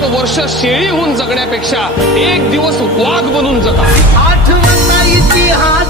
100 वर्ष शेळी होऊन जगण्यापेक्षा एक दिवस वाघ बनून जगा. आठवण इतिहास